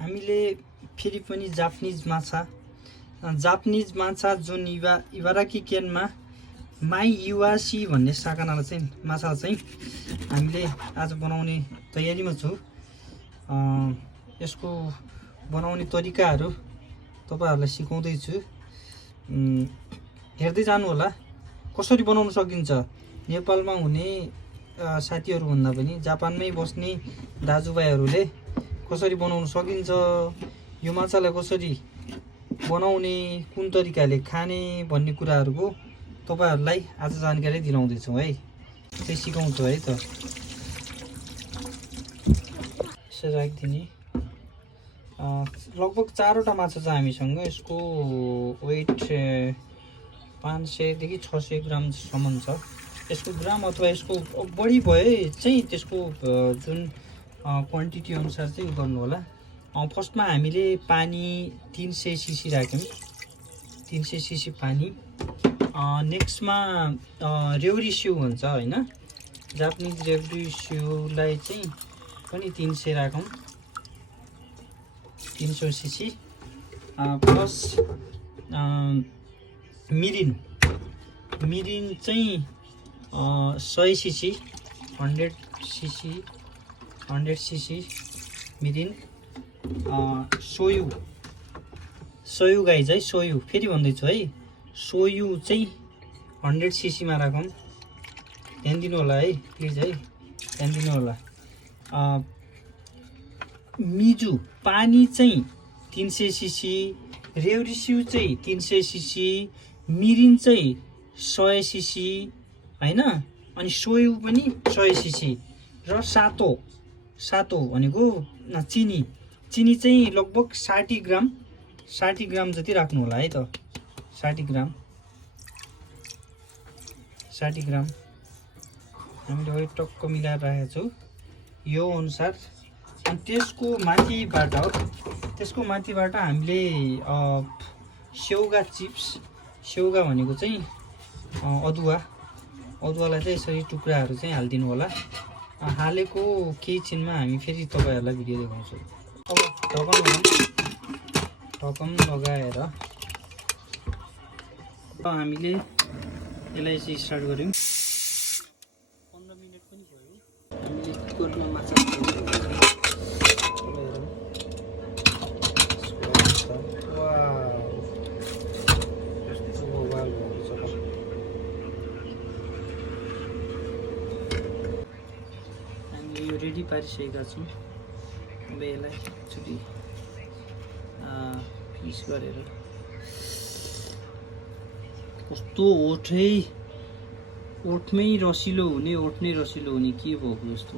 हामीले फेरि पनि जापानिज माछा जुन इबाराकी केनमा माई इवासी भन्ने साकानालाई चाहिँ माछा चाहिँ हामीले आज बनाउने तयारीमा छु। यसको बनाउने तरिकाहरू तपाईहरुलाई सिकाउँदै छु। हेर्दै जानु होला कसरी बनाउन सकिन्छ। नेपालमा हुने साथीहरु भन्दा पनि जापानमै बस्ने दाजुभाइहरुले कसरी बनाउन सकिन्छ, यो माछालाई कसरी बनाउने, कुन तरिकाले खाने भन्ने कुराहरुको तपाईहरुलाई आज जानकारी दिलाउँदै छु है। चाहिँ सिकाउँछु है त। यसरी राखिदिने। लगभग 4 वटा माछा छ हामीसँग। यसको वेट 500 देखि 600 ग्राम सम्म छ। यसको ग्राम अथवा यसको बढी भए चाहिँ त्यसको जुन क्वान्टिटी अनुसार चाहिँ गर्नु होला। फर्स्टमा हामीले पानी 300 सीसी राख्यौं। 300 सीसी पानी। नेक्स्टमा रेउरी स्यु हुन्छ हैन, जापानिज रेउरी स्युलाई चाहिँ पनि 300 राखौं। 300 सीसी प्लस मिरिन चाहिँ 100 सीसी 100 सीसी मिरिन। सोयु गाइज है, सोयु फेरि भन्दैछु है, सोयु चाहिँ 100 सीसी मा राखौं। ध्यान दिनु होला है प्लिज है, ध्यान दिनु होला। मिजु पानी चाहिँ 300 सीसी, रेउरीस्यु चाहिँ 300 सीसी, मिरिन चाहिँ 100 सीसी हैन, अनि सोयु पनि 100 सीसी र सातो भनेको चिनी चाहिँ लगभग 60 ग्राम जति राख्नु होला है त। 60 ग्राम हामीले वही टक्क मिलाएर राखेको छु यो अनुसार। अनि त्यसको माथिबाट हामीले स्यौगा चिप्स, स्यौगा भनेको चाहिँ अदुवालाई चाहिँ यसरी टुक्राहरू चाहिँ हाल्दिनु होला। हालेको केही छिनमा हामी फेरि तपाईहरुलाई भिडियो देखाउँछु। अब ढकन लगाएर हामीले यसलाई चाहिँ स्टार्ट गर्यौं। 15 मिनेट पनि भयो। हामीले कुकरमा माछा यो रेडी पारिसकेका छौं। अब यसलाई एकचोटि पिस गरेर कस्तो ओठमै रसिलो हुने के भएको जस्तो।